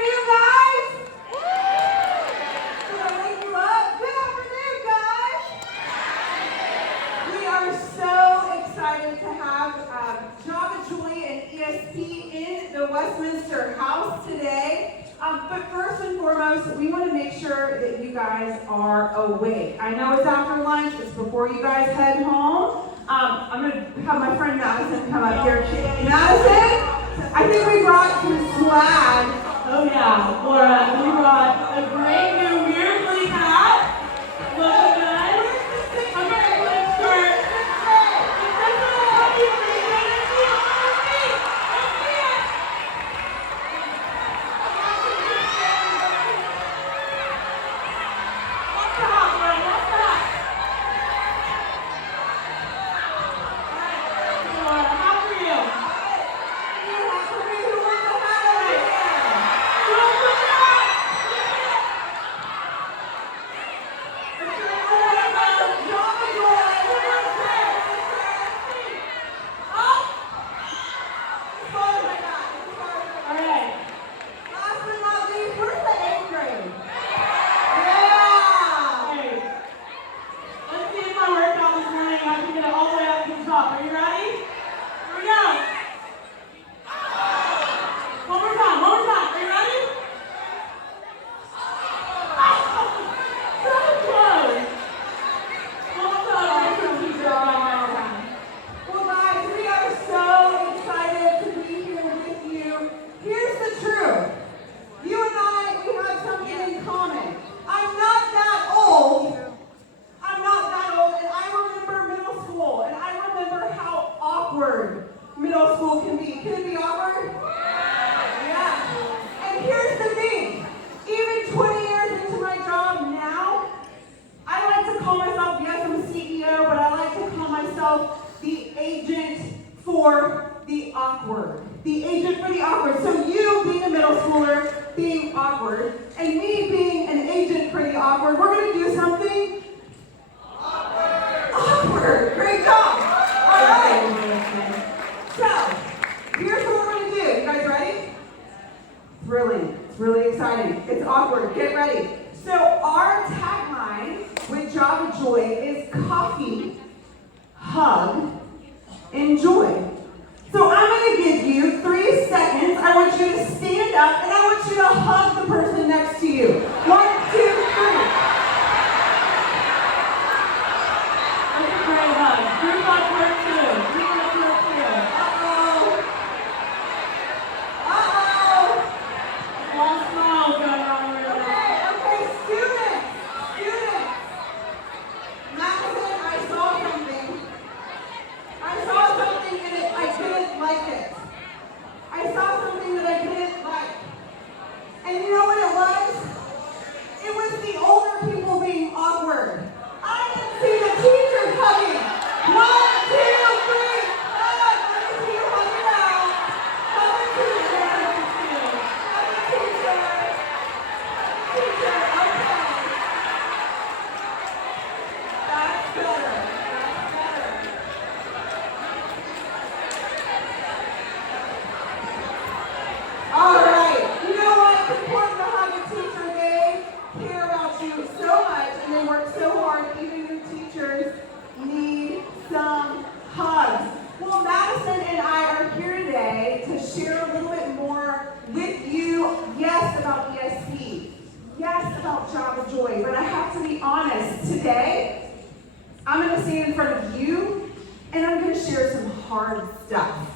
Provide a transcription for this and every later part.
afternoon, guys. Did I wake you up? Good afternoon, guys. We are so excited to have Java Joy and ESP in the Westminster house today. But first and foremost, we want to make sure that you guys are awake. I know it's after lunch, it's before you guys head home. I'm going to have my friend Madison come up here. Madison, I think we brought some swag. Oh yeah, Laura, we brought a great new weirdly hat. Looking good. Okay, let's start. Middle school can be. Can it be awkward? Yeah. And here's the thing. Even 20 years into my job now, I like to call myself, yes, I'm a CEO, but I like to call myself the agent for the awkward. The agent for the awkward. So you being a middle schooler, being awkward, and me being an agent for the awkward, we're going to do something awkward. Great job. All right. So, here's what we're going to do. You guys ready? Thrilling. It's really exciting. It's awkward. Get ready. So, our tagline with Java Joy is coffee, hug, enjoy. So, I'm going to give you 3 seconds. I want you to stand up and I want you to hug the person next to you. 1, 2, 3. That's a great hug. Group hug work too. Group hug work too. Long smile going on over there. Okay, students. Madison, I saw something and I didn't like it. I saw something that I didn't like. And you know what it was? It was the older people being awkward. I didn't see the teachers hugging. 1, 2, 3. Hug. Let me see you hug it out. Hug the teacher. Hug the teacher. Teacher, okay. That's better. All right. You know what? It's important to hug a teacher. They care about you so much and they work so hard. Even your teachers need some hugs. Well, Madison and I are here today to share a little bit more with you. Yes, about ESP. Yes, about Java Joy. But I have to be honest. Today, I'm going to stand in front of you and I'm going to share some hard stuff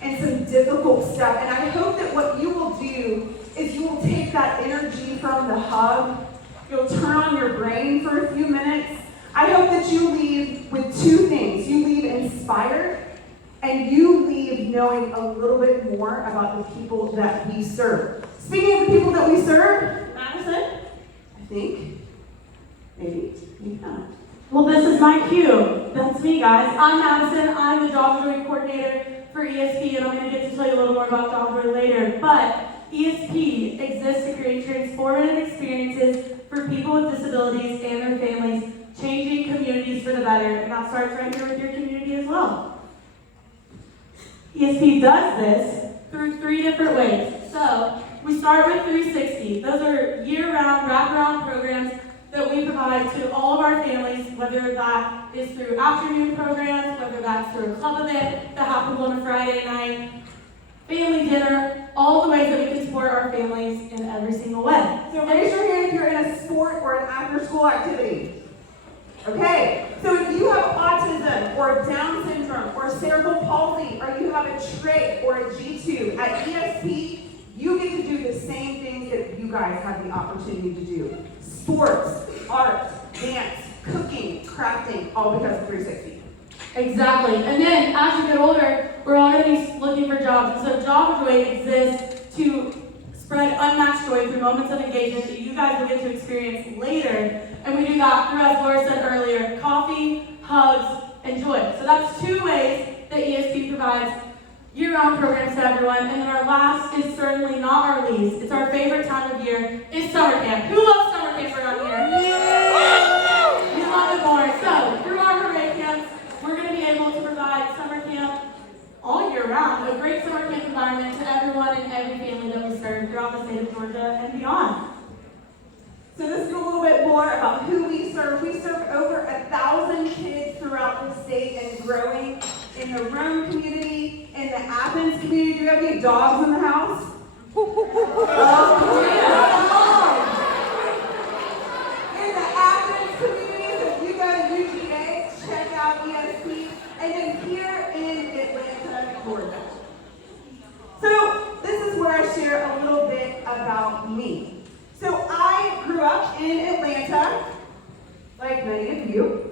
and some difficult stuff. And I hope that what you will do is you will take that energy from the hug. You'll turn on your brain for a few minutes. I hope that you leave with 2 things. You leave inspired and you leave knowing a little bit more about the people that we serve. Speaking of the people that we serve, Madison, I think, maybe not. Well, this is my cue. That's me, guys. I'm Madison. I'm the Java Joy coordinator for ESP, and I'm going to get to tell you a little more about Java Joy later. But ESP exists to create transformative experiences for people with disabilities and their families, changing communities for the better, and that starts right here with your community as well. ESP does this through 3 different ways. So, we start with 360. Those are year-round, wraparound programs that we provide to all of our families, whether that is through afternoon programs, whether that's through a club event that happens on a Friday night, family dinner, all the ways that we can support our families in every single way. So raise your hand if you're in a sport or an after-school activity. Okay, so if you have autism or Down syndrome or cerebral palsy or you have a trait or a G2, at ESP, you get to do the same things that you guys have the opportunity to do. Sports, art, dance, cooking, crafting, all because of 360. Exactly. And then as you get older, we're all going to be looking for jobs. And so Job Joy exists to spread unmatched joy through moments of engagement that you guys will get to experience later. And we do that through, as Laura said earlier, coffee, hugs, and joy. So that's 2 ways that ESP provides year-round programs to everyone. And then our last is certainly not our least. It's our favorite time of year. It's summer camp. Who loves summer camp around here? Yeah. We love it more. So through our hooray camps, we're going to be able to provide summer camp all year round, a great summer camp environment to everyone and every family that we serve throughout the state of Georgia and beyond. So this is a little bit more about who we serve. We serve over 1,000 kids throughout the state and growing in the Rome community, in the Athens community. Do you have any dogs in the house? In the Athens community, so if you go to UGA, check out ESP. And then here in Atlanta, Georgia. So this is where I share a little bit about me. So I grew up in Atlanta, like many of you.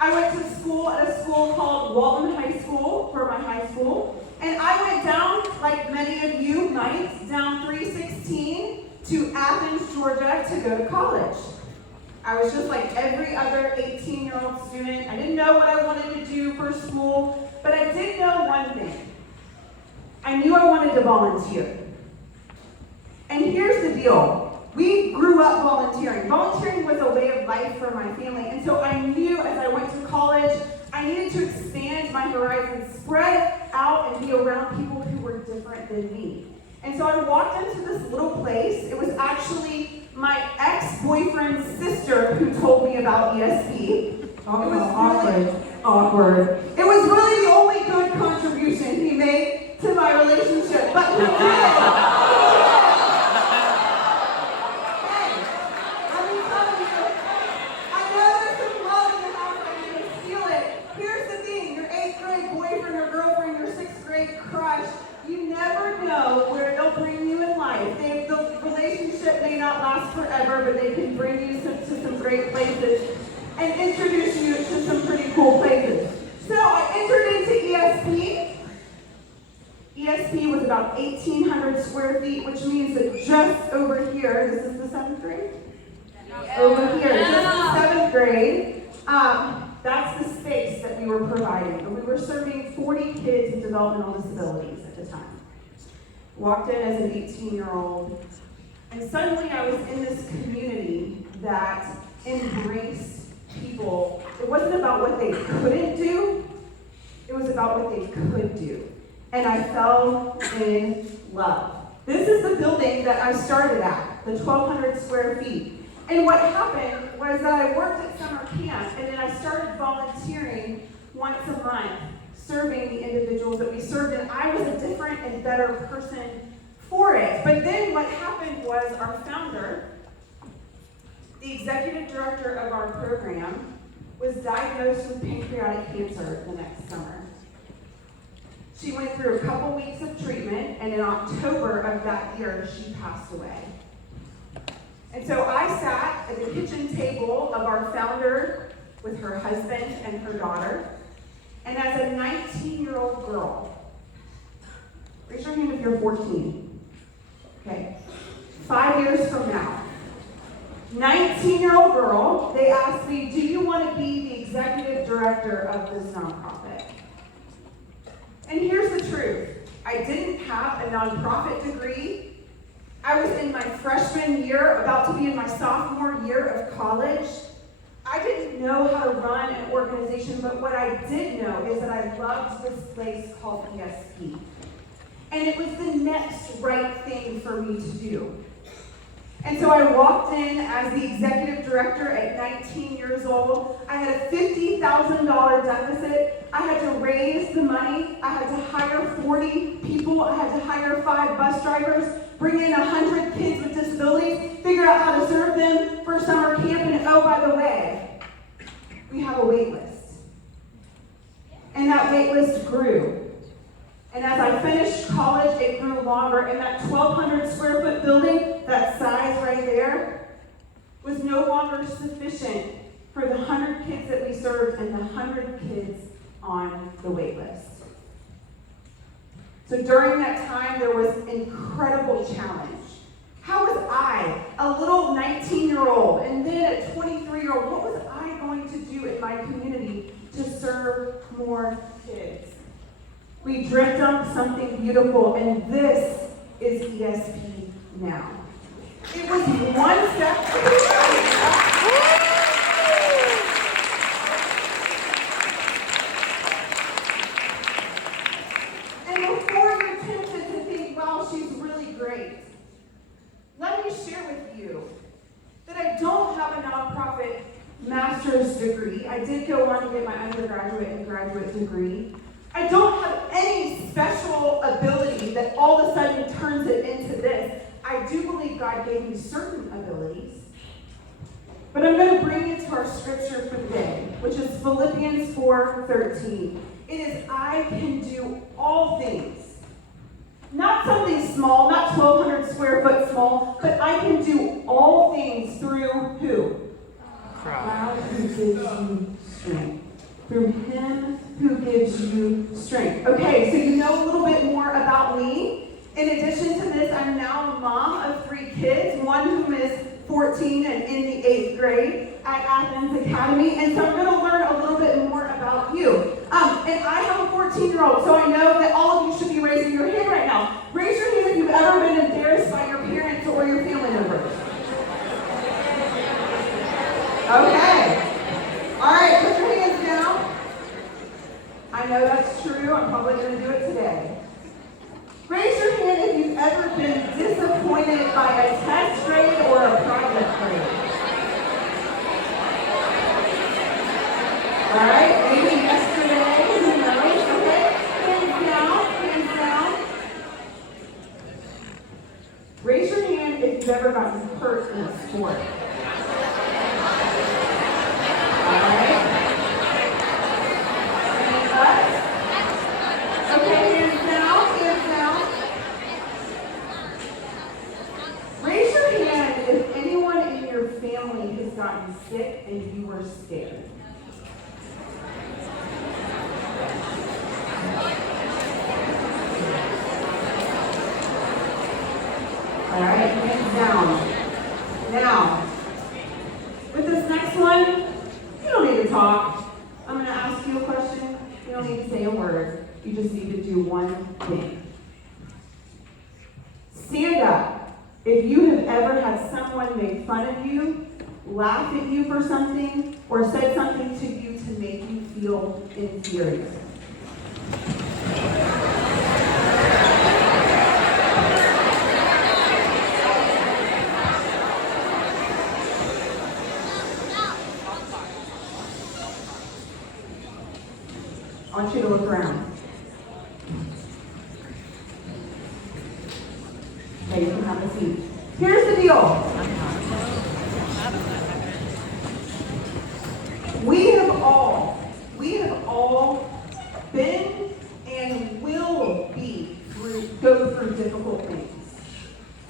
I went to school at a school called Walton High School for my high school. And I went down, like many of you might, down 316 to Athens, Georgia to go to college. I was just like every other 18-year-old student. I didn't know what I wanted to do for school, but I did know one thing. I knew I wanted to volunteer. And here's the deal. We grew up volunteering. Volunteering was a way of life for my family. And so I knew as I went to college, I needed to expand my horizons, spread out and be around people who were different than me. And so I walked into this little place. It was actually my ex-boyfriend's sister who told me about ESP. Awkward. It was really the only good contribution he made to my relationship, but he did. Crush, you never know where they'll bring you in life. The relationship may not last forever, but they can bring you to some great places and introduce you to some pretty cool places. So I entered into ESP. ESP was about 1,800 square feet, which means that just over here, this is the 7th grade? Yeah. Over here, this is the 7th grade. That's the space that we were providing. And we were serving 40 kids with developmental disabilities at the time. Walked in as an 18-year-old, and suddenly I was in this community that embraced people. It wasn't about what they couldn't do, it was about what they could do. And I fell in love. This is the building that I started at, the 1,200 square feet. And what happened was that I worked at summer camp, and then I started volunteering once a month, serving the individuals that we served, and I was a different and better person for it. But then what happened was our founder, the executive director of our program, was diagnosed with pancreatic cancer the next summer. She went through a couple weeks of treatment, and in October of that year, she passed away. And so I sat at the kitchen table of our founder with her husband and her daughter. And as a 19-year-old girl, raise your hand if you're 14. Okay. 5 years from now, 19-year-old girl, they asked me, do you want to be the executive director of this nonprofit? And here's the truth. I didn't have a nonprofit degree. I was in my freshman year, about to be in my sophomore year of college. I didn't know how to run an organization, but what I did know is that I loved this place called ESP. And it was the next right thing for me to do. And so I walked in as the executive director at 19 years old. I had a $50,000 deficit. I had to raise the money. I had to hire 40 people. I had to hire 5 bus drivers, bring in 100 kids with disabilities, figure out how to serve them for summer camp, and oh, by the way, we have a wait list. And that wait list grew. And as I finished college, it grew longer. And that 1,200 square foot building, that size right there, was no longer sufficient for the 100 kids that we served and the 100 kids on the wait list. So during that time, there was incredible challenge. How was I, a little 19-year-old, and then a 23-year-old, what was I going to do in my community to serve more kids? We dreamt up something beautiful, and this is ESP now. It was one step. And before you're tempted to think, wow, she's really great, let me share with you that I don't have a nonprofit master's degree. I did go on to get my undergraduate and graduate degree. I don't have any special ability that all of a sudden turns it into this. I do believe God gave me certain abilities. But I'm going to bring you to our scripture for the day, which is Philippians 4:13. It is, I can do all things. Not something small, not 1,200 square foot small, but I can do all things through who? God who gives you strength. Through him who gives you strength. Okay, so you know a little bit more about me. In addition to this, I'm now a mom of 3 kids, one who is 14 and in the 8th grade at Athens Academy. And so I'm going to learn a little bit more about you. And I have a 14-year-old, so I know that all of you should be raising your hand right now. Raise your hand if you've ever been embarrassed by your parents or your family members. Okay. All right, put your hands down. I know that's true. I'm probably going to do it today. Raise your hand if you've ever been disappointed by a test grade or a project grade. All right, maybe yesterday, who knows? Okay, hands down. Raise your hand if you've ever gotten hurt in a sport. Gotten sick and you were scared. All right, hands down. Now, with this next one, you don't need to talk. I'm going to ask you a question. You don't need to say a word. You just need to do one thing. Stand up if you have ever had someone make fun of you, laugh at you for something, or said something to you to make you feel inferior. I want you to look around. Okay, you can have a seat. Here's the deal. We have all been and will go through difficult things.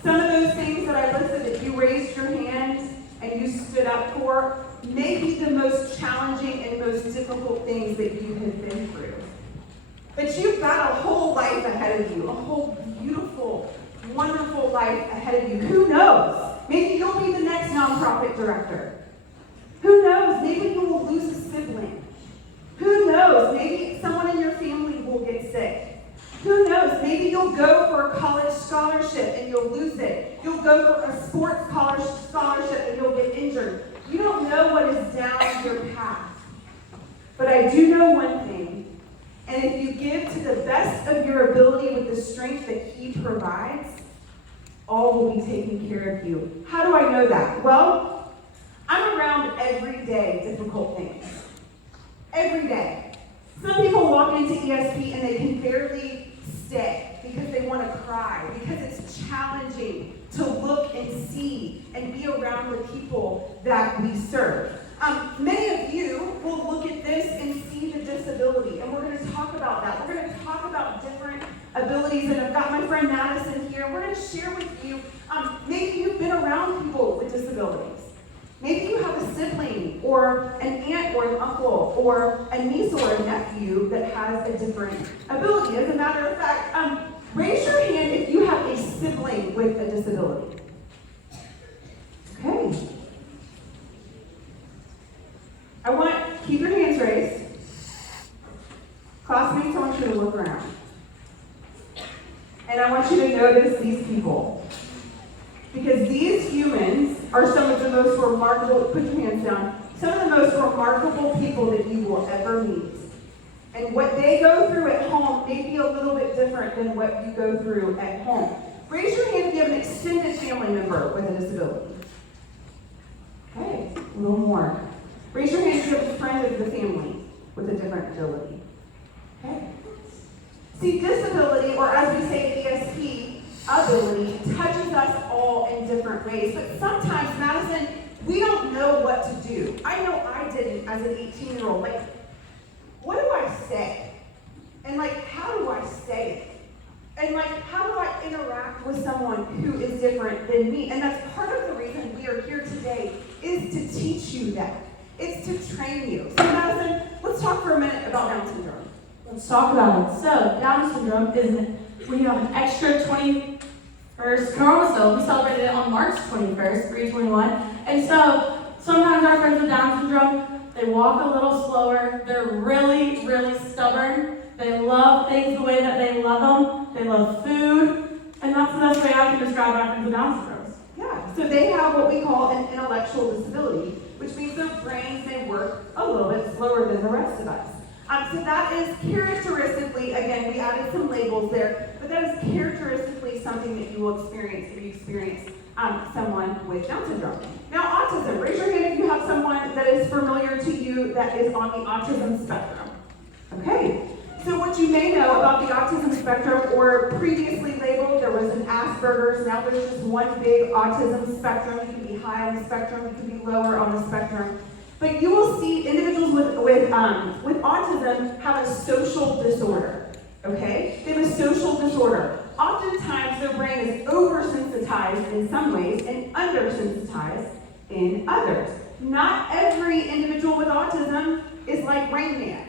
Some of those things that I listed that you raised your hand and you stood up for may be the most challenging and most difficult things that you have been through. But you've got a whole life ahead of you, a whole beautiful, wonderful life ahead of you. Who knows? Maybe you'll be the next nonprofit director. Who knows? Maybe you will lose a sibling. Who knows? Maybe someone in your family will get sick. Who knows? Maybe you'll go for a college scholarship and you'll lose it. You'll go for a sports college scholarship and you'll get injured. You don't know what is down your path. But I do know one thing, And if you give to the best of your ability with the strength that He provides, all will be taken care of you. How do I know that? Well, I'm around every day difficult things. Every day. Some people walk into ESP and they can barely stay because they want to cry, because it's challenging to look and see and be around the people that we serve. Many of you will look at this and see the disability, and we're going to talk about that. We're going to talk about different abilities, and I've got my friend Madison here. We're going to share with you, maybe you've been around people with disabilities. Maybe you have a sibling or an aunt or an uncle or a niece or a nephew that has a different ability. As a matter of fact, raise your hand if you have a sibling with a disability. Okay. Keep your hands raised. Classmates, I want you to look around. And I want you to notice these people. Because these humans are some of the most remarkable, put your hands down, some of the most remarkable people that you will ever meet. And what they go through at home may be a little bit different than what you go through at home. Raise your hand if you have an extended family member with a disability. Okay, a little more. Raise your hand if you have a friend of the family with a different ability. Okay. See, disability, or as we say ESP, ability, touches us all in different ways. But sometimes, Madison, we don't know what to do. I know I didn't as an 18-year-old. Like, what do I say? And how do I say it? And how do I interact with someone who is different than me? And that's part of the reason we are here today, is to teach you that. It's to train you. So Madison, let's talk for a minute about Down syndrome. Let's talk about it. So, Down syndrome is when you have an extra 21st chromosome. We celebrated it on March 21st, 321. And so, sometimes our friends with Down syndrome, they walk a little slower. They're really, really stubborn. They love things the way that they love them. They love food. And that's the best way I can describe our friends with Down syndrome. Yeah, so they have what we call an intellectual disability, which means their brains may work a little bit slower than the rest of us. So that is characteristically, again, we added some labels there, but that is characteristically something that you will experience if you experience someone with Down syndrome. Now, autism. Raise your hand if you have someone that is familiar to you that is on the autism spectrum. Okay. So what you may know about the autism spectrum, or previously labeled, there was an Asperger's, now there's just one big autism spectrum. You can be high on the spectrum, you can be lower on the spectrum. But you will see individuals with autism have a social disorder, okay? They have a social disorder. Oftentimes their brain is oversensitized in some ways and undersensitized in others. Not every individual with autism is like Rain Man.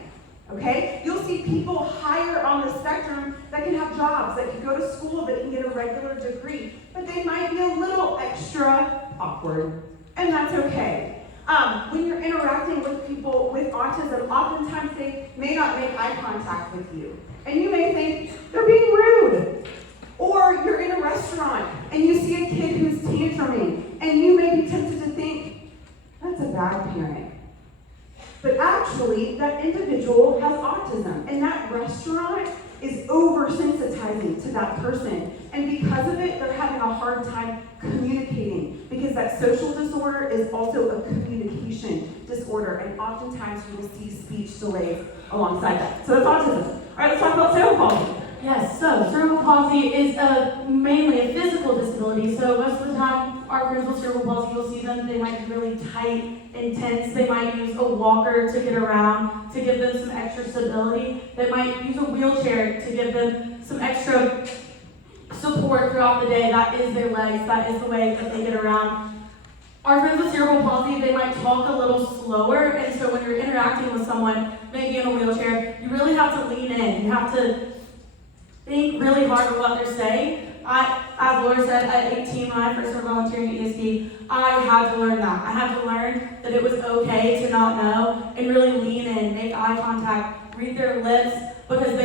Okay? You'll see people higher on the spectrum that can have jobs, that can go to school, that can get a regular degree, but they might be a little extra awkward, and that's okay. When you're interacting with people with autism, oftentimes they may not make eye contact with you, and you may think they're being rude. Or you're in a restaurant, and you see a kid who's tantruming, and you may be tempted to think, that's a bad parent. But actually, that individual has autism, and that restaurant is oversensitizing to that person. And because of it, they're having a hard time communicating, because that social disorder is also a communication disorder, and oftentimes you will see speech delays alongside that. So that's autism. All right, let's talk about cerebral palsy. Yes, so cerebral palsy is mainly a physical disability. So most of the time, our friends with cerebral palsy, you'll see them, they might be really tight, intense. They might use a walker to get around, to give them some extra stability. They might use a wheelchair to give them some extra support throughout the day. That is their legs. That is the way that they get around. Our friends with cerebral palsy, they might talk a little slower, and so when you're interacting with someone, maybe in a wheelchair, you really have to lean in. You have to think really hard on what they're saying. As Laura said, at 18, when I first started volunteering at ESP, I had to learn that. I had to learn that it was okay to not know and really lean in, make eye contact, read their lips, because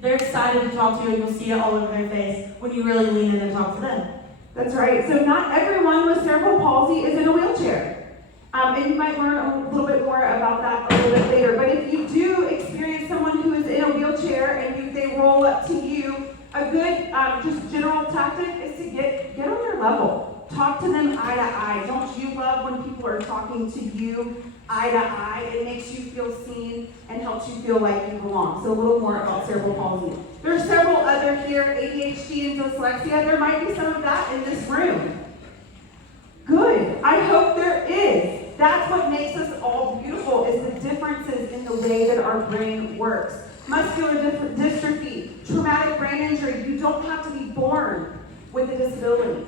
they're excited to talk to you, and you'll see it all over their face when you really lean in and talk to them. That's right. So not everyone with cerebral palsy is in a wheelchair. And you might learn a little bit more about that a little bit later. But if you do experience someone who is in a wheelchair and they roll up to you, a good just general tactic is to get on their level. Talk to them eye to eye. Don't you love when people are talking to you eye to eye? It makes you feel seen and helps you feel like you belong. So a little more about cerebral palsy. There are several other here, ADHD and dyslexia. There might be some of that in this room. Good. I hope there is. That's what makes us all beautiful, is the differences in the way that our brain works. Muscular dystrophy, traumatic brain injury. You don't have to be born with a disability.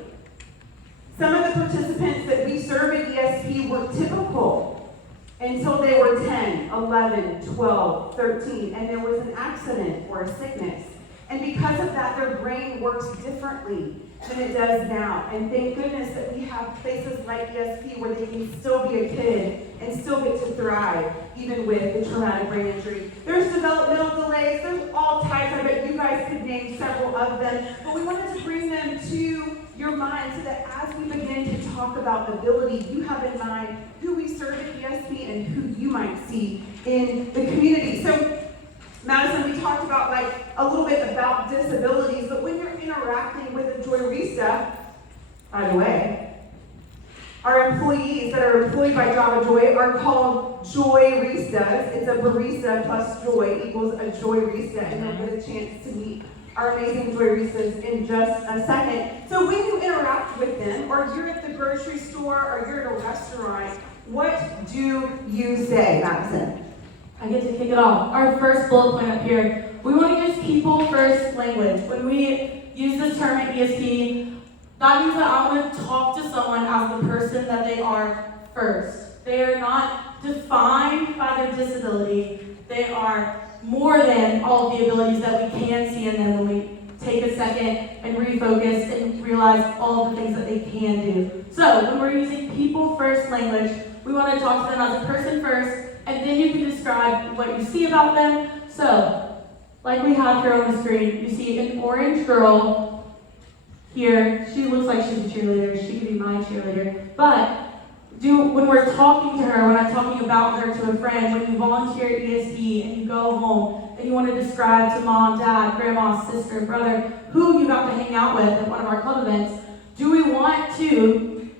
Some of the participants that we serve at ESP were typical until they were 10, 11, 12, 13, and there was an accident or a sickness. And because of that, their brain works differently than it does now. And thank goodness that we have places like ESP where they can still be a kid and still get to thrive, even with the traumatic brain injury. There's developmental delays. There's all types. I bet you guys could name several of them. But we wanted to bring them to your mind so that as we begin to talk about ability, you have in mind who we serve at ESP and who you might see in the community. So, Madison, we talked about a little bit about disabilities, but when you're interacting with a joyrista, by the way, our employees that are employed by Java Joy are called joyristas. It's a barista plus joy equals a joyrista, and you'll get a chance to meet our amazing joyristas in just a second. So when you interact with them, or you're at the grocery store, or you're at a restaurant, what do you say, Madison? I get to kick it off. Our first bullet point up here, we want to use people first language. When we use this term at ESP, that means that I want to talk to someone as the person that they are first. They are not defined by their disability. They are more than all of the abilities that we can see in them when we take a second and refocus and realize all the things that they can do. So when we're using people first language, we want to talk to them as a person first, and then you can describe what you see about them. So, like we have here on the screen, you see an orange girl here. She looks like she's a cheerleader. She could be my cheerleader. But when we're talking to her, when I'm talking about her to a friend, when you volunteer at ESP and you go home and you want to describe to mom, dad, grandma, sister, brother, who you got to hang out with at one of our club events, do we want to,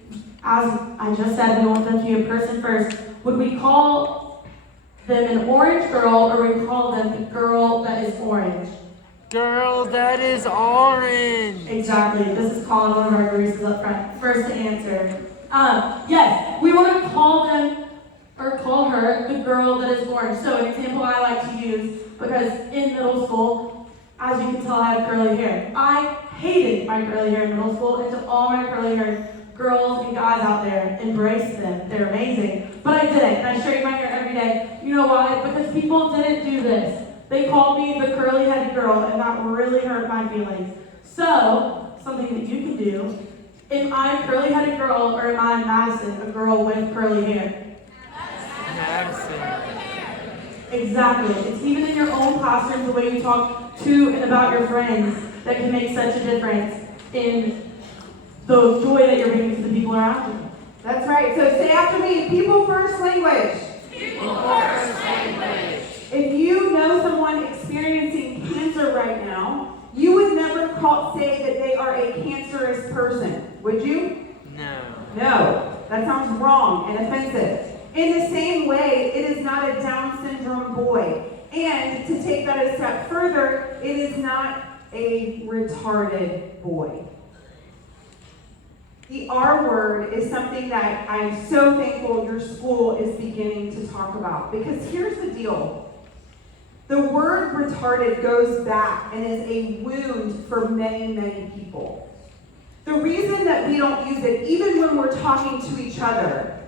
as I just said, we want them to be a person first, would we call them an orange girl, or we call them the girl that is orange? Girl that is orange. Exactly. This is Colin, one of our baristas up front. First to answer. Yes, we want to call them, or call her, the girl that is orange. So an example I like to use, because in middle school, as you can tell, I have curly hair. I hated my curly hair in middle school, and to all my curly hair girls and guys out there, embrace them. They're amazing. But I didn't, and I straighten my hair every day. You know why? Because people didn't do this. They called me the curly-headed girl, and that really hurt my feelings. So, something that you can do, am I a curly-headed girl, or am I Madison, a girl with curly hair? Madison. Exactly. It's even in your own classroom, the way you talk to and about your friends, that can make such a difference in the joy that you're bringing to the people around you. That's right. So say after me, people first language. People first language. If you know someone experiencing cancer right now, you would never say that they are a cancerous person, would you? No. No. That sounds wrong and offensive. In the same way, it is not a Down syndrome boy. And to take that a step further, it is not a retarded boy. The R word is something that I'm so thankful your school is beginning to talk about. Because here's the deal. The word retarded goes back and is a wound for many, many people. The reason that we don't use it, even when we're talking to each other,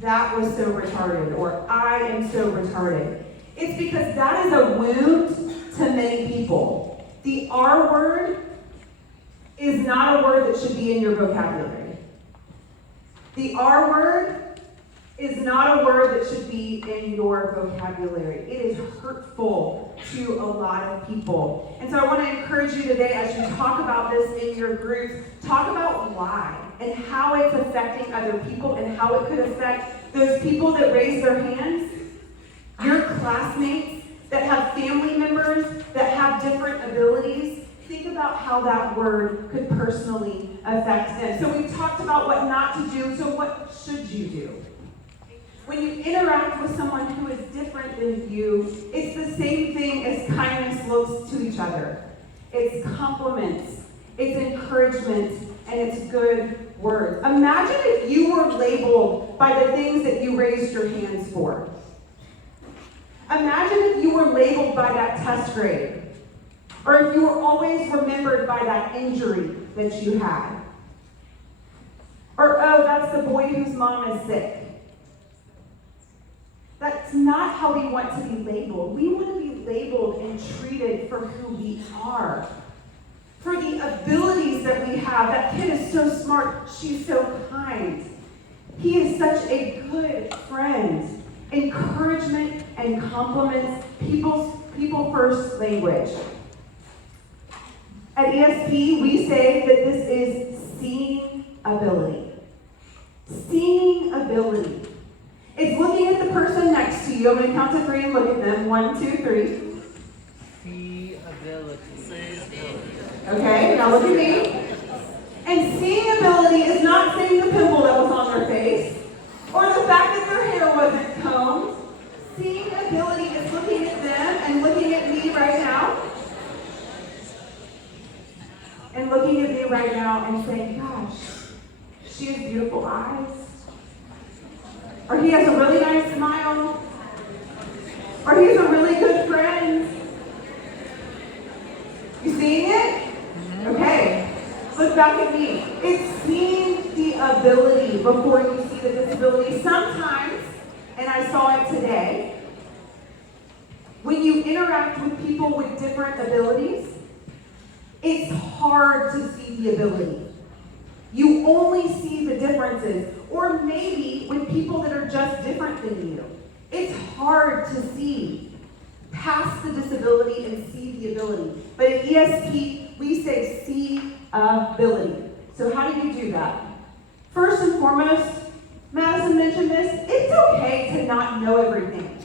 that was so retarded, or I am so retarded, it's because that is a wound to many people. The R word is not a word that should be in your vocabulary. The R word is not a word that should be in your vocabulary. It is hurtful to a lot of people. And so I want to encourage you today, as you talk about this in your groups, talk about why and how it's affecting other people and how it could affect those people that raise their hands, your classmates, that have family members that have different abilities, think about how that word could personally affect them. So we've talked about what not to do, so what should you do? When you interact with someone who is different than you, it's the same thing as kindness looks to each other. It's compliments, it's encouragement, and it's good words. Imagine if you were labeled by the things that you raised your hands for. Imagine if you were labeled by that test grade, or if you were always remembered by that injury that you had. Or, oh, that's the boy whose mom is sick. That's not how we want to be labeled. We want to be labeled and treated for who we are. For the abilities that we have. That kid is so smart. She's so kind. He is such a good friend. Encouragement and compliments, people first language. At ESP, we say that this is seeing ability. Seeing ability. It's looking at the person next to you. I'm going to count to 3 and look at them. 1, 2, 3. See ability. Okay, now look at me. And seeing ability is not seeing the pimple that was on their face, or the fact that their hair wasn't combed. Seeing ability is looking at them and looking at me right now. And looking at me right now and saying, gosh, she has beautiful eyes. Or he has a really nice smile. Or he's a really good friend. You seeing it? Okay. Look back at me. It's seeing the ability before you see the disability. Sometimes, and I saw it today, when you interact with people with different abilities, it's hard to see the ability. You only see the differences. Or maybe with people that are just different than you. It's hard to see past the disability and see the ability. But at ESP, we say see ability. So how do you do that? First and foremost, Madison mentioned this, it's okay to not know everything.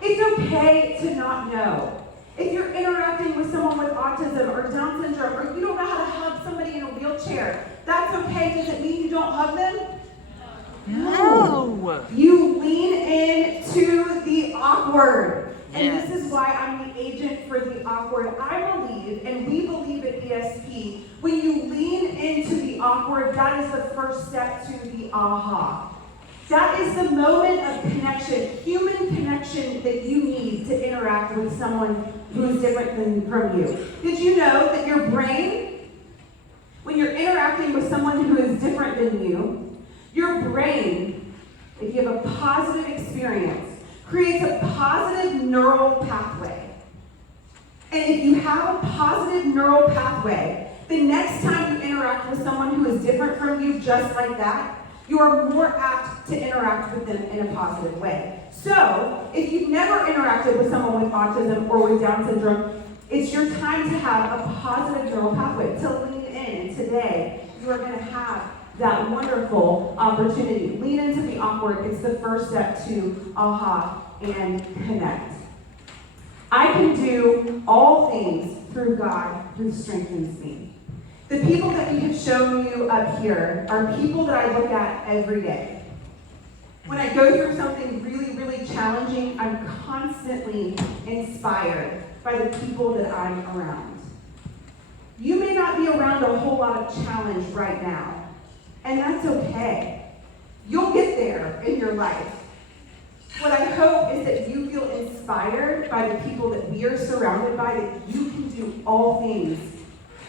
It's okay to not know. If you're interacting with someone with autism or Down syndrome, or you don't know how to hug somebody in a wheelchair, that's okay. Does it mean you don't hug them? No. You lean into the awkward. And Yes. this is why I'm the agent for the awkward. I believe, and we believe at ESP, when you lean into the awkward, that is the first step to the aha. That is the moment of connection, human connection that you need to interact with someone who is different from you. Did you know that your brain, when you're interacting with someone who is different than you, your brain, if you have a positive experience, creates a positive neural pathway. And if you have a positive neural pathway, the next time you interact with someone who is different from you just like that, you are more apt to interact with them in a positive way. So, if you've never interacted with someone with autism or with Down syndrome, it's your time to have a positive neural pathway, to lean in. And today, you are going to have that wonderful opportunity. Lean into the awkward. It's the first step to aha and connect. I can do all things through God who strengthens me. The people that we have shown you up here are people that I look at every day. When I go through something really, really challenging, I'm constantly inspired by the people that I'm around. You may not be around a whole lot of challenge right now, and that's okay. You'll get there in your life. What I hope is that you feel inspired by the people that we are surrounded by, that you can do all things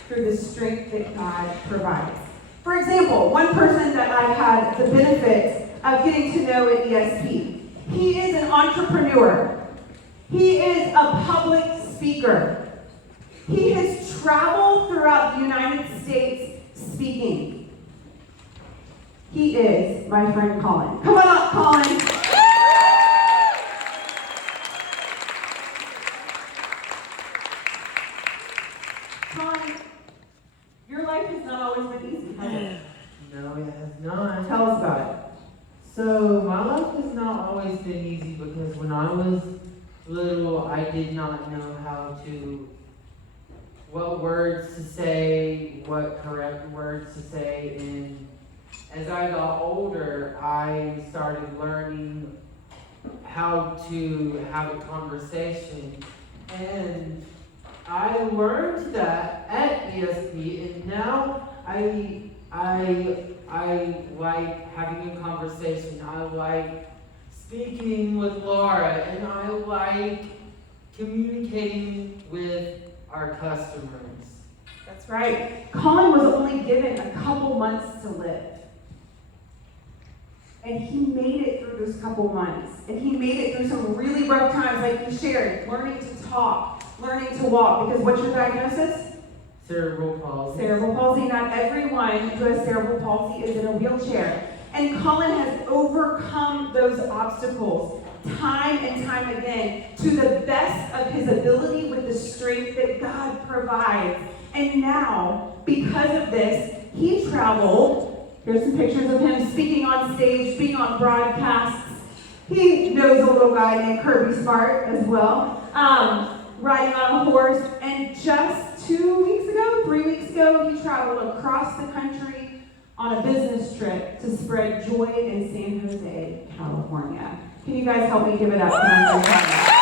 through the strength that God provides. For example, one person that I've had the benefit of getting to know at ESP, he is an entrepreneur. He is a public speaker. He has traveled throughout the United States speaking. He is my friend Colin. Come on up, Colin. Colin, your life has not always been easy, has it? No, it has not. Tell us about it. So my life has not always been easy because when I was little, I did not know what words to say, what correct words to say, and as I got older, I started learning how to have a conversation, and I learned that at ESP, and now I like having a conversation. I like speaking with Laura, and I like communicating with our customers. That's right. Colin was only given a couple months to live. And he made it through those couple months. And he made it through some really rough times, like he shared, learning to talk, learning to walk. Because what's your diagnosis? Cerebral palsy. Cerebral palsy. Not everyone who has cerebral palsy is in a wheelchair. And Colin has overcome those obstacles time and time again to the best of his ability with the strength that God provides. And now, because of this, he traveled. Here's some pictures of him speaking on stage, being on broadcasts. He knows a little guy named Kirby Smart as well, riding on a horse. And just 3 weeks ago, he traveled across the country on a business trip to spread joy in San Jose, California. Can you guys help me give it up for my friend?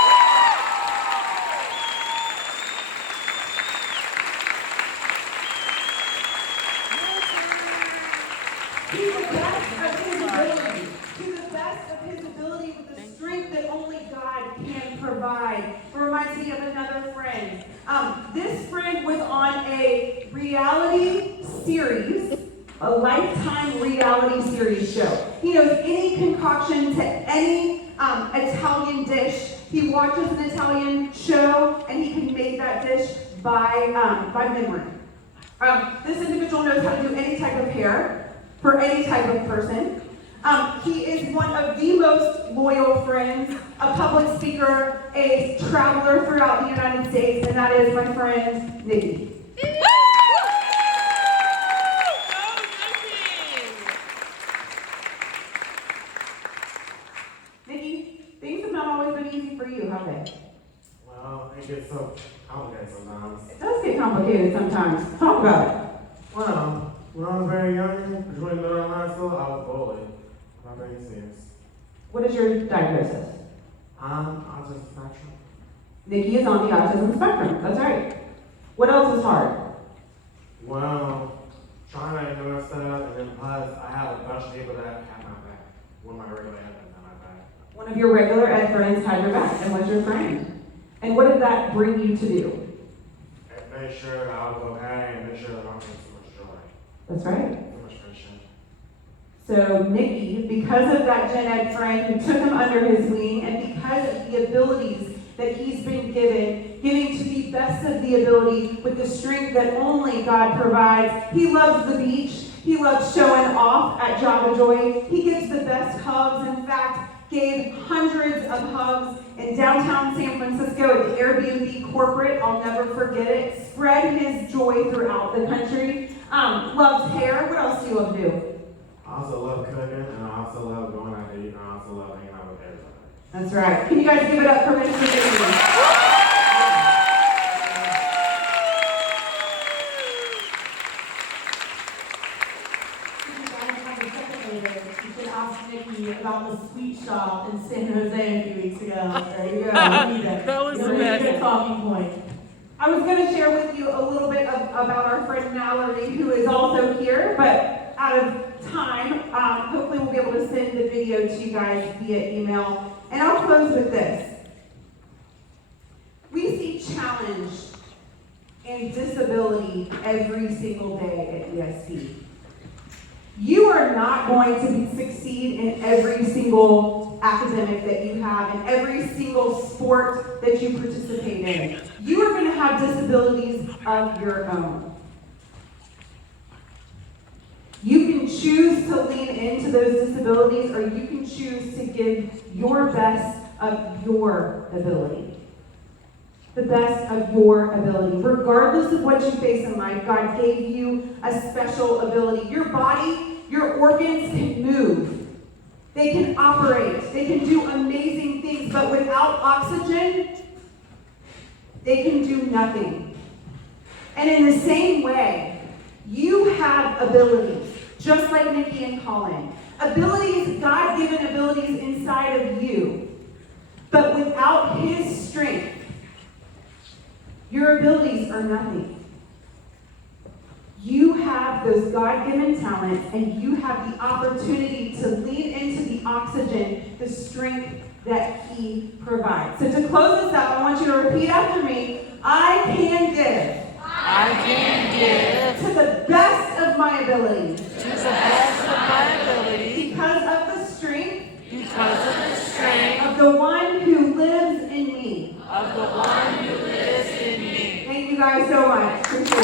He's the best of his ability. To the best of his ability with the strength that only God can provide. It reminds me of another friend. This friend was on a reality series, a Lifetime reality series show. He knows any concoction to any Italian dish. He watches an Italian show and he can make that dish by memory. This individual knows how to do any type of hair for any type of person. He is one of the most loyal friends, a public speaker, a traveler throughout the United States, and that is my friend, Nikki. Nikki, things have not always been easy for you, have they? Well, it gets so complicated sometimes. It does get complicated sometimes. Talk about it. Well, when I was very young, between middle and high school, I was bullied. I'm not being serious. What is your diagnosis? Autism spectrum. Nikki is on the autism spectrum. That's right. What else is hard? Well, trying to ignore stuff, and then plus, I have a bunch of people that have my back. When my regular ed doesn't have my back. One of your regular ed friends had your back and was your friend. And what did that bring you to do? It made sure that I was okay, and made sure that I was too much joy. That's right. Too much friendship. So Nikki, because of that gen ed friend who took him under his wing, and because of the abilities that he's been giving to the best of the ability with the strength that only God provides. He loves the beach. He loves showing off at Java Joy. He gives the best hugs. In fact, gave hundreds of hugs in downtown San Francisco at the Airbnb corporate. I'll never forget it. Spread his joy throughout the country. Loves hair. What else do you love to do? I also love cooking, and I also love going out to eat, and I also love hanging out with everybody. That's right. Can you guys give it up for Mr. David? You should ask Nikki about the sweet shop in San Jose a few weeks ago. There you go. That was the best. Good talking point. I was going to share with you a little bit about our friend Mallory, who is also here, but out of time, hopefully we'll be able to send the video to you guys via email. And I'll close with this. We see challenge and disability every single day at ESP. You are not going to succeed in every single academic that you have, in every single sport that you participate in. You are going to have disabilities of your own. You can choose to lean into those disabilities, or you can choose to give your best of your ability. The best of your ability. Regardless of what you face in life, God gave you a special ability. Your body, your organs can move. They can operate. They can do amazing things, but without oxygen, they can do nothing. And in the same way, you have abilities, just like Nikki and Colin. Abilities, God-given abilities inside of you. But without His strength, your abilities are nothing. You have those God-given talents, and you have the opportunity to lean into the oxygen, the strength that He provides. So to close this up, I want you to repeat after me. I can give. I can give To the best of my ability. to the best of my ability Because of the strength because of the strength of the one who lives in me. of the one who lives in me. Thank you guys so much. Appreciate it.